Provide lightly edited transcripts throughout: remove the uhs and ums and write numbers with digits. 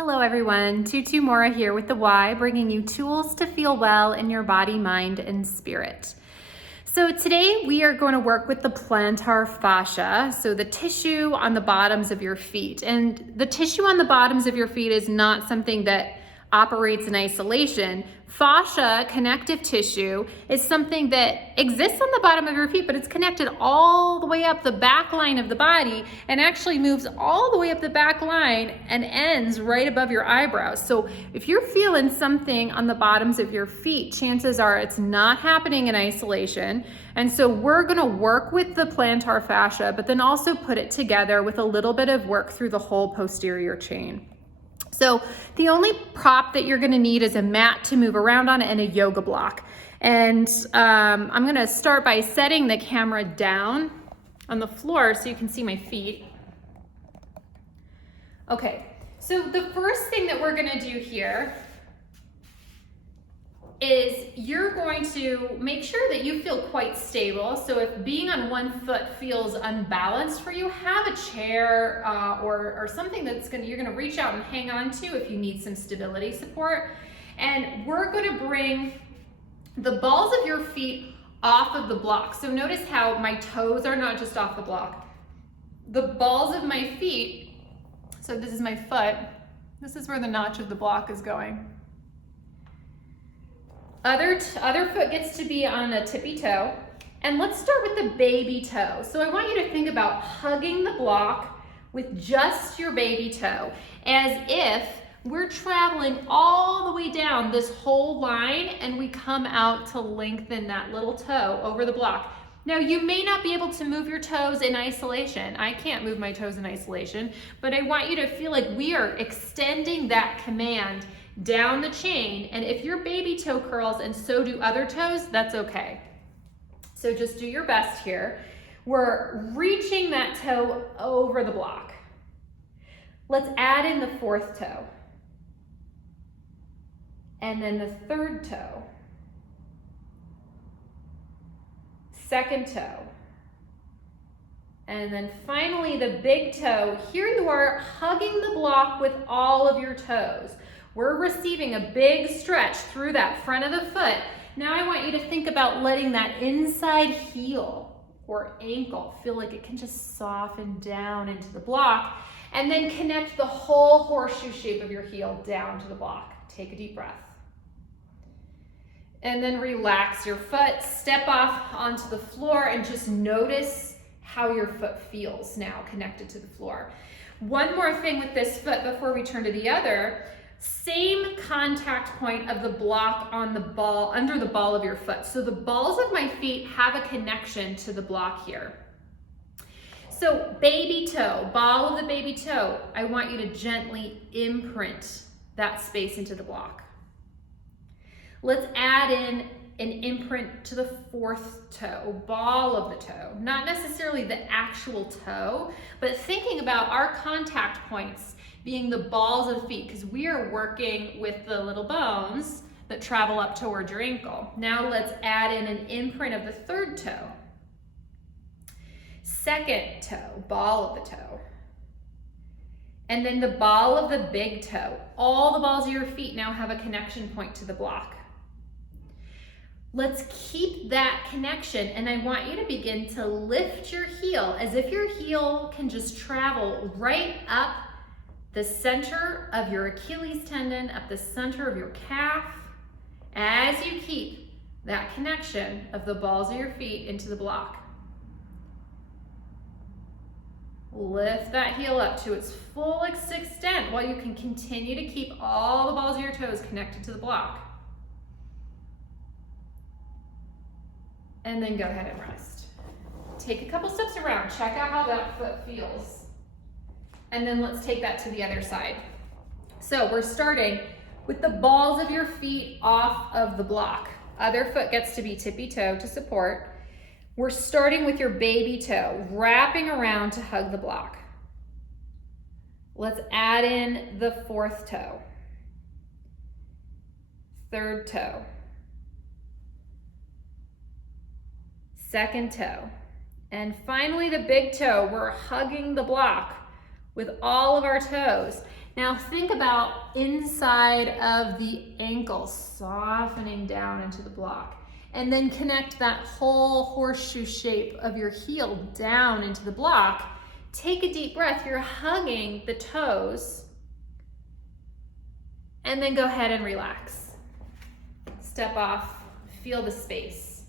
Hello everyone, Tutu Mora here with the Y, bringing you tools to feel well in your body, mind, and spirit. So today we are going to work with the plantar fascia, so the tissue on the bottoms of your feet. And the tissue on the bottoms of your feet is not something that operates in isolation. Fascia, connective tissue, is something that exists on the bottom of your feet, but it's connected all the way up the back line of the body and actually moves all the way up the back line and ends right above your eyebrows. So if you're feeling something on the bottoms of your feet, chances are it's not happening in isolation. And so we're gonna work with the plantar fascia, but then also put it together with a little bit of work through the whole posterior chain. So the only prop that you're gonna need is a mat to move around on and a yoga block. And I'm gonna start by setting the camera down on the floor so you can see my feet. Okay, so the first thing that we're gonna do here is you're going to make sure that you feel quite stable. So if being on one foot feels unbalanced for you, have a chair or something you're gonna reach out and hang on to if you need some stability support. And we're gonna bring the balls of your feet off of the block. So notice how my toes are not just off the block. The balls of my feet, so this is my foot, this is where the notch of the block is going. Other foot gets to be on a tippy toe. And let's start with the baby toe. So I want you to think about hugging the block with just your baby toe, as if we're traveling all the way down this whole line and we come out to lengthen that little toe over the block. Now you may not be able to move your toes in isolation. I can't move my toes in isolation, but I want you to feel like we are extending that command down the chain, and if your baby toe curls and so do other toes, that's okay. So just do your best here. We're reaching that toe over the block. Let's add in the fourth toe. And then the third toe. Second toe. And then finally the big toe. Here you are hugging the block with all of your toes. We're receiving a big stretch through that front of the foot. Now I want you to think about letting that inside heel or ankle feel like it can just soften down into the block, and then connect the whole horseshoe shape of your heel down to the block. Take a deep breath. And then relax your foot, step off onto the floor, and just notice how your foot feels now connected to the floor. One more thing with this foot before we turn to the other. Same contact point of the block on the ball, under the ball of your foot. So the balls of my feet have a connection to the block here. So baby toe, ball of the baby toe, I want you to gently imprint that space into the block. Let's add in an imprint to the fourth toe, ball of the toe. Not necessarily the actual toe, but thinking about our contact points being the balls of the feet, because we are working with the little bones that travel up towards your ankle. Now let's add in an imprint of the third toe. Second toe, ball of the toe. And then the ball of the big toe. All the balls of your feet now have a connection point to the block. Let's keep that connection, and I want you to begin to lift your heel as if your heel can just travel right up the center of your Achilles tendon, up the center of your calf, as you keep that connection of the balls of your feet into the block. Lift that heel up to its full extent while you can continue to keep all the balls of your toes connected to the block. And then go ahead and rest. Take a couple steps around, check out how that foot feels. And then let's take that to the other side. So we're starting with the balls of your feet off of the block. Other foot gets to be tippy toe to support. We're starting with your baby toe, wrapping around to hug the block. Let's add in the fourth toe. Third toe. Second toe. And finally the big toe, we're hugging the block with all of our toes. Now think about inside of the ankle, softening down into the block. And then connect that whole horseshoe shape of your heel down into the block. Take a deep breath. You're hugging the toes. And then go ahead and relax. Step off, feel the space.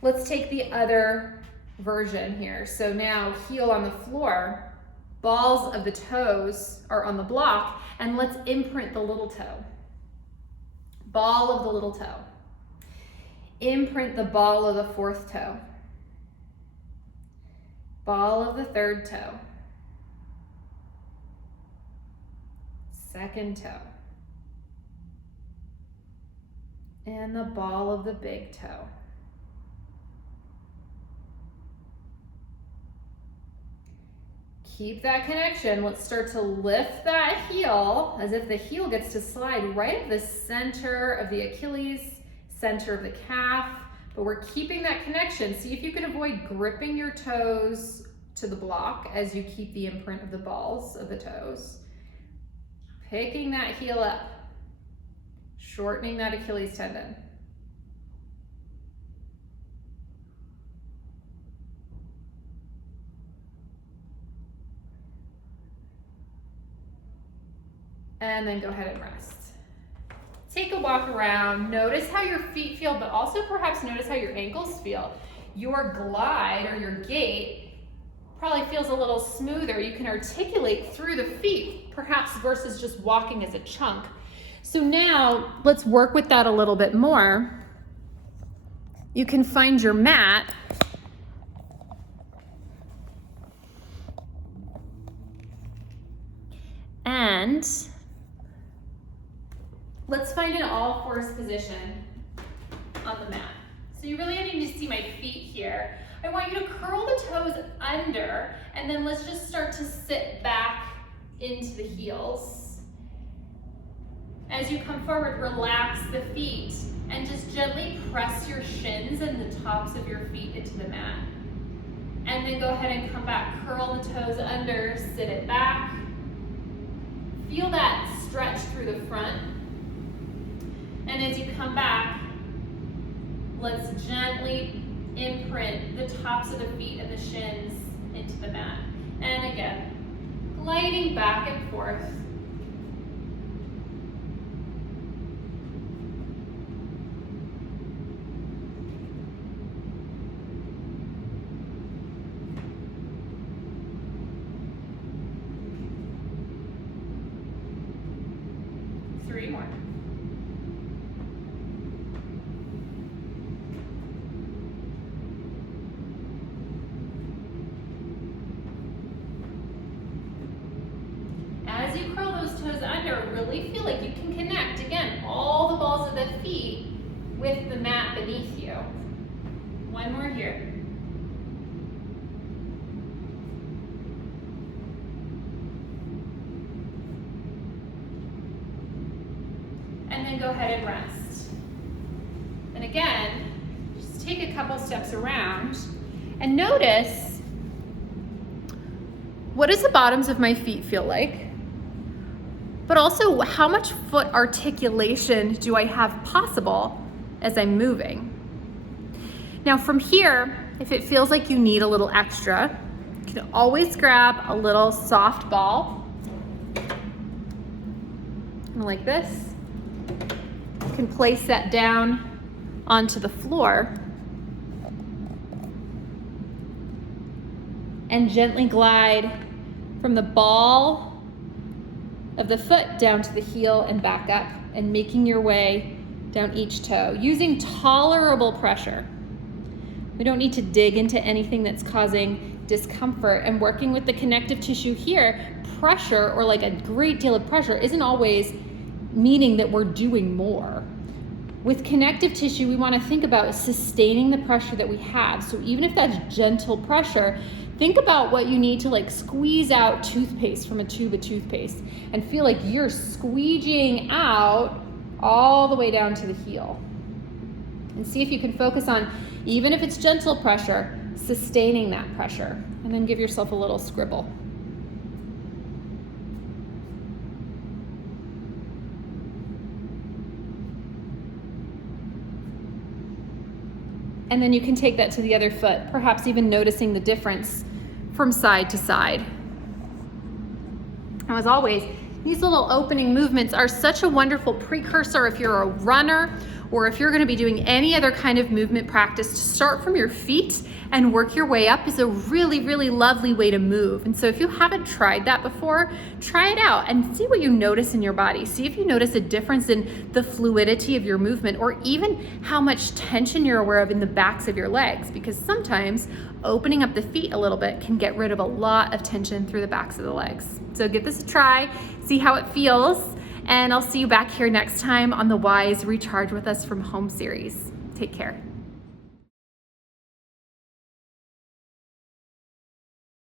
Let's take the other version here. So now heel on the floor, balls of the toes are on the block, and let's imprint the little toe. Ball of the little toe. Imprint the ball of the fourth toe. Ball of the third toe. Second toe. And the ball of the big toe. Keep that connection. Let's start to lift that heel as if the heel gets to slide right at the center of the Achilles, center of the calf, but we're keeping that connection. See if you can avoid gripping your toes to the block as you keep the imprint of the balls of the toes. Picking that heel up, shortening that Achilles tendon. And then go ahead and rest. Take a walk around, notice how your feet feel, but also perhaps notice how your ankles feel. Your glide or your gait probably feels a little smoother. You can articulate through the feet, perhaps versus just walking as a chunk. So now let's work with that a little bit more. You can find your mat. And let's find an all fours position on the mat. So you really need to see my feet here. I want you to curl the toes under, and then let's just start to sit back into the heels. As you come forward, relax the feet and just gently press your shins and the tops of your feet into the mat. And then go ahead and come back, curl the toes under, sit it back. Feel that stretch through the front. And as you come back, let's gently imprint the tops of the feet and the shins into the mat. And again, gliding back and forth. Three more. As you curl those toes under, really feel like you can connect, again, all the balls of the feet with the mat beneath you. One more here. And then go ahead and rest. And again, just take a couple steps around and notice, what does the bottoms of my feet feel like? But also, how much foot articulation do I have possible as I'm moving? Now from here, if it feels like you need a little extra, you can always grab a little soft ball, like this. You can place that down onto the floor and gently glide from the ball of the foot down to the heel and back up, and making your way down each toe using tolerable pressure. We don't need to dig into anything that's causing discomfort, and working with the connective tissue here, pressure, or like a great deal of pressure, isn't always meaning that we're doing more. With connective tissue, we want to think about sustaining the pressure that we have. So even if that's gentle pressure, think about what you need to like squeeze out toothpaste from a tube of toothpaste and feel like you're squeegeeing out all the way down to the heel. And see if you can focus on, even if it's gentle pressure, sustaining that pressure. And then give yourself a little scribble. And then you can take that to the other foot, perhaps even noticing the difference from side to side. Now, as always, these little opening movements are such a wonderful precursor if you're a runner or if you're going to be doing any other kind of movement practice. To start from your feet and work your way up is a really, really lovely way to move. And so if you haven't tried that before, try it out and see what you notice in your body. See if you notice a difference in the fluidity of your movement, or even how much tension you're aware of in the backs of your legs, because sometimes opening up the feet a little bit can get rid of a lot of tension through the backs of the legs. So give this a try, see how it feels, and I'll see you back here next time on the Wise Recharge with Us from Home series. Take care.